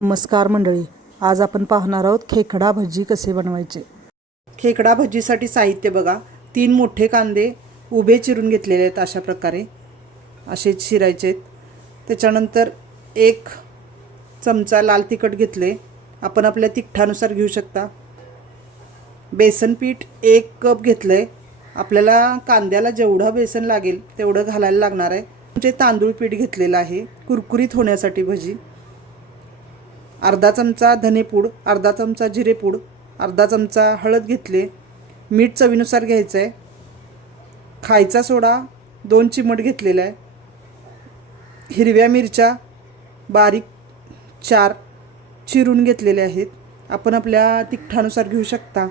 नमस्कार मंडळी आज आपण पाहणार आहोत खेकडा भजी कसे बनवायचे. खेकडा भजीसाठी साहित्य बघा तीन मोठे कांदे उभे चिरून घेतलेले आहेत अशा प्रकारे. असे चिरायचे आहेत. त्याच्यानंतर एक चमचा लाल तिखट घेतले. आपण आपल्या तिखटानुसार घेऊ शकता. बेसन पीठ एक कप घेतलं आहे आपल्याला कांद्याला जेवढं बेसन लागेल तेवढं घालायला लागणार आहे. म्हणजे तांदूळ पीठ घेतलेलं आहे. कुरकुरीत होण्यासाठी भजी. अर्धा चमचा धनेपूड अर्धा चमचा जिरेपूड अर्धा चमचा हळद घेतले. मीठ चवीनुसार घ्यायचं आहे खायचा सोडा दोन चिमट घेतलेला आहे. हिरव्या मिरच्या बारीक चार चिरून घेतलेल्या आहेत. आपण आपल्या तिखटानुसार घेऊ शकता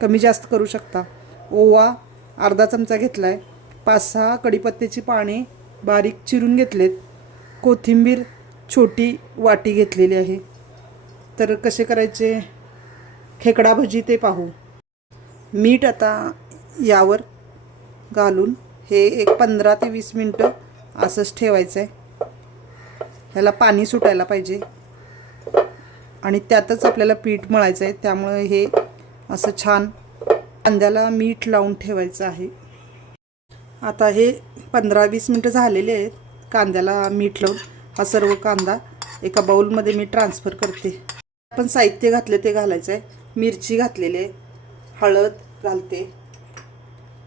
कमी जास्त करू शकता. ओवा अर्धा चमचा घेतला आहे पाच सहा कडीपत्त्याची पाने बारीक चिरून घेतलेत. कोथिंबीर छोटी वाटी घेतलेली आहे. तर कसे करायचे? खेकडा भजी ते पाहू. मीठ आता यावर घालून हे एक पंधरा ते वीस मिनटं असंच ठेवायचं आहे ह्याला पाणी सुटायला पाहिजे. आणि त्यातच आपल्याला पीठ मळायचं आहे त्यामुळे हे असं छान कांद्याला मीठ लावून ठेवायचं आहे. आता हे पंधरा वीस मिनटं झालेले आहेत. कांद्याला मीठ लावून हा सर्व कांदा एका बाऊलमध्ये मी ट्रान्सफर करते. आपण साहित्य घातले ते घालायचं आहे मिरची घातलेले हळद घालते.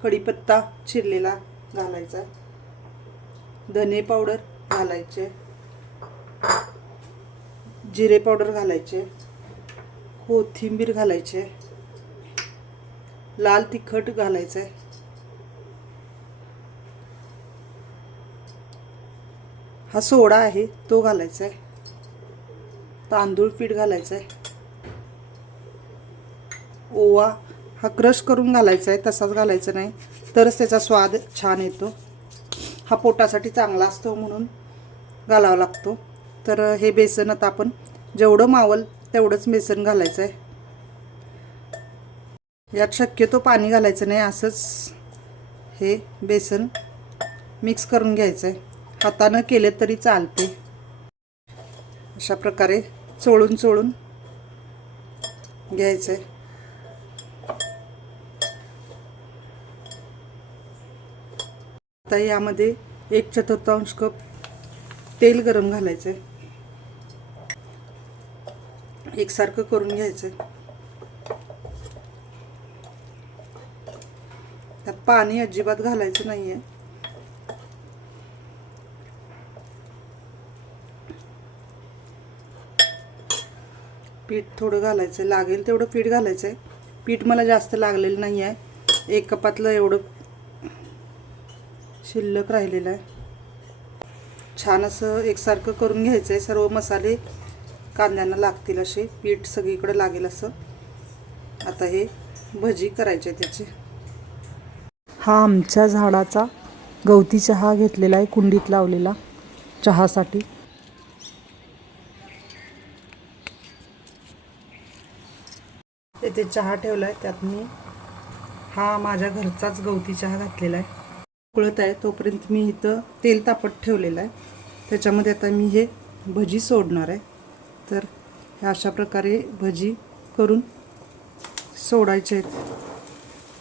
कढीपत्ता चिरलेला घालायचा. धने पावडर घालायचे. जिरे पावडर घालायचे. कोथिंबीर घालायचे. लाल तिखट घालायचं आहे हा सोडा आहे तो घालायचा आहे तांदूळ पीठ घालायचं आहे ओवा हा क्रश करून घालायचा आहे तसाच घालायचा नाही तरच त्याचा स्वाद छान येतो. हा पोटासाठी चांगला असतो म्हणून घालावा लागतो. तर हे बेसन आता आपण जेवढं मावल तेवढंच बेसन घालायचं आहे यात शक्यतो पाणी घालायचं नाही असंच हे बेसन मिक्स करून घ्यायचं आहे हातानं केले तरी चालते अशा प्रकारे चोळून चोळून घ्यायचे. आता यामध्ये एक चतुर्थांश कप तेल गरम घालायचं. एकसारखं करून घ्यायचं. त्यात पाणी अजिबात घालायचं नाही आहे पीठ थोडं घालायचं लागेल तेवढं पीठ घालायचं आहे पीठ मला जास्त लागलेलं नाही आहे एक कपातलं एवढं शिल्लक राहिलेलं आहे. छान असं एकसारखं करून घ्यायचं आहे सर्व मसाले कांद्यांना लागतील असे. पीठ सगळीकडे लागेल असं. आता हे भजी करायचे त्याचे. हा आमच्या झाडाचा गवती चहा घेतलेला आहे. कुंडीत लावलेला चहासाठी. येथे चहा ठेवला आहे त्यात मी हा माझ्या घरचाच गवती चहा घातलेला आहे. उकळत आहे तोपर्यंत मी इथं तेल तापत ठेवलेलं आहे. त्याच्यामध्ये आता मी हे भजी सोडणार आहे. तर ह्या अशा प्रकारे भजी करून सोडायचे आहेत.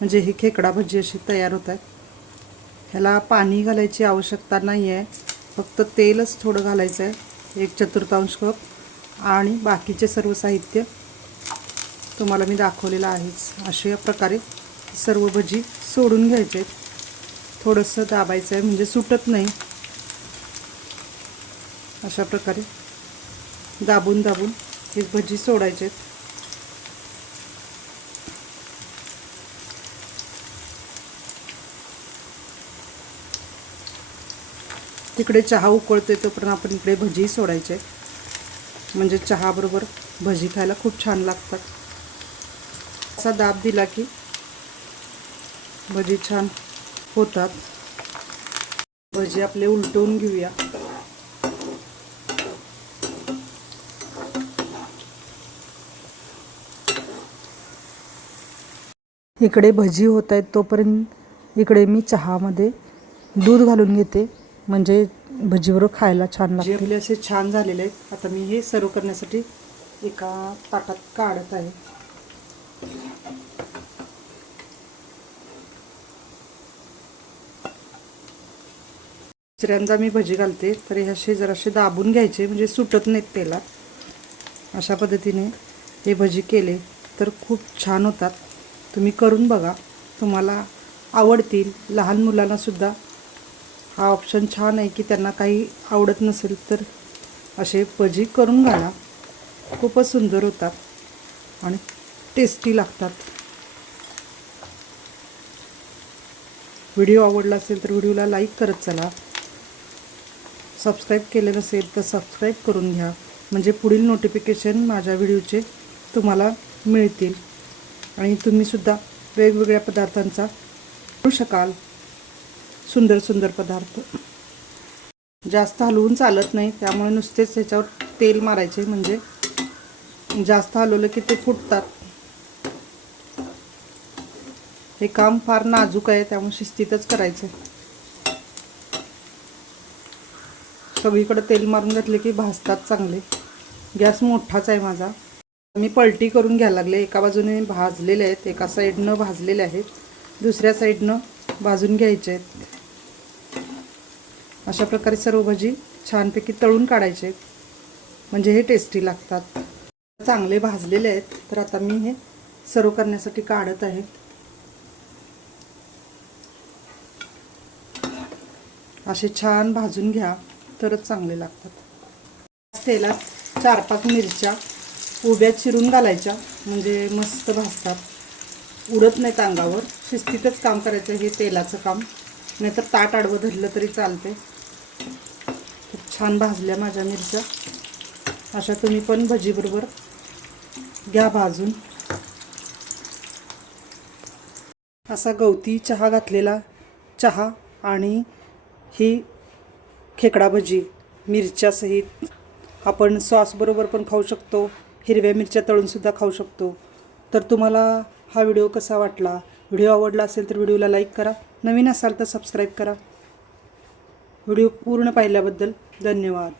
म्हणजे ही खेकडा भजी अशी तयार होत आहेत. ह्याला पाणी घालायची आवश्यकता नाही आहे. फक्त तेलच थोडं घालायचं आहे. एक चतुर्थांश कप आणि बाकीचे सर्व साहित्य तुम्हाला मी दाखवलेला आहेच. अशा प्रकारे सर्व भजी सोडून घ्यायचे आहेत. थोडंसं दाबायचं आहे म्हणजे सुटत नाही. अशा प्रकारे दाबून दाबून हे भजी सोडायचे आहेत. तिकडे चहा उकळतोय तोपर्यंत आपण इकडे भजी सोडायचे म्हणजे चहाबरोबर भजी खायला खूप छान लागतात. असा दाब दिला की भजी छान होतात. भजी आपले उलटवून घेऊया. इकडे भजी होत आहेत तोपर्यंत इकडे मी चहामध्ये दूध घालून घेते. म्हणजे भजीबरोबर खायला छान लागते आपले असे छान झालेले आहेत आता मी हे सर्व करण्यासाठी एका ताटात काढत आहे. दुसऱ्यांदा मी भजी घालते तर हे असे जरासे दाबून घ्यायचे म्हणजे सुटत नाहीत तेलात. अशा पद्धतीने हे भजी केले तर खूप छान होतात. तुम्ही करून बघा. तुम्हाला आवडतील. लहान मुलांनासुद्धा हा ऑप्शन छान आहे की त्यांना काही आवडत नसेल तर असे भजी करून घाला. खूपच सुंदर होतात आणि टेस्टी लागतात. व्हिडिओ आवडला असेल तर व्हिडिओला लाईक करत चला. सबस्क्राईब केले नसेल तर सबस्क्राईब करून घ्या. म्हणजे पुढील नोटिफिकेशन माझ्या व्हिडिओचे तुम्हाला मिळतील. आणि तुम्हीसुद्धा वेगवेगळ्या पदार्थांचा करू शकाल. सुंदर सुंदर पदार्थ. जास्त हलवून चालत नाही त्यामुळे नुसतेच त्याच्यावर तेल मारायचे. म्हणजे जास्त हलवलं की ते फुटतात. हे काम फार नाजूक आहे त्यामुळे शिस्तीतच करायचं सगळीकडे तेल मारून घातले की भाजतात चांगले. गॅस मोठाच आहे माझा. मी पलटी करून घ्यायला लागले. एका बाजूने भाजलेले आहेत एका साईडनं भाजलेले आहेत. दुसऱ्या साईडनं भाजून घ्यायचे आहेत. अशा प्रकारे सर्व भजी छानपैकी तळून काढायचे म्हणजे हे टेस्टी लागतात. चांगले भाजलेले आहेत तर आता मी हे सर्व करण्यासाठी काढत आहे. असे छान भाजून घ्या. तरच चांगले लागतात. तेलात चार पाच मिरच्या उभ्या चिरून घालायच्या म्हणजे मस्त भाजतात. उडत नाहीत अंगावर. शिस्तीतच काम करायचं हे तेलाचं काम. नाहीतर ताट आडवं धरलं तरी चालते. खूप छान भाजल्या माझ्या मिरच्या. अशा तुम्ही पण भजीबरोबर घ्या भाजून. असा गवती चहा घातलेला चहा आणि ही खेकडा भजी मिरच्यासहित आपण सॉसबरोबर पण खाऊ शकतो. हिरव्या मिरच्या तळूनसुद्धा खाऊ शकतो. तर तुम्हाला हा व्हिडिओ कसा वाटला? व्हिडिओ आवडला असेल तर व्हिडिओला लाईक करा. नवीन असाल तर सबस्क्राईब करा. व्हिडिओ पूर्ण पाहिल्याबद्दल धन्यवाद.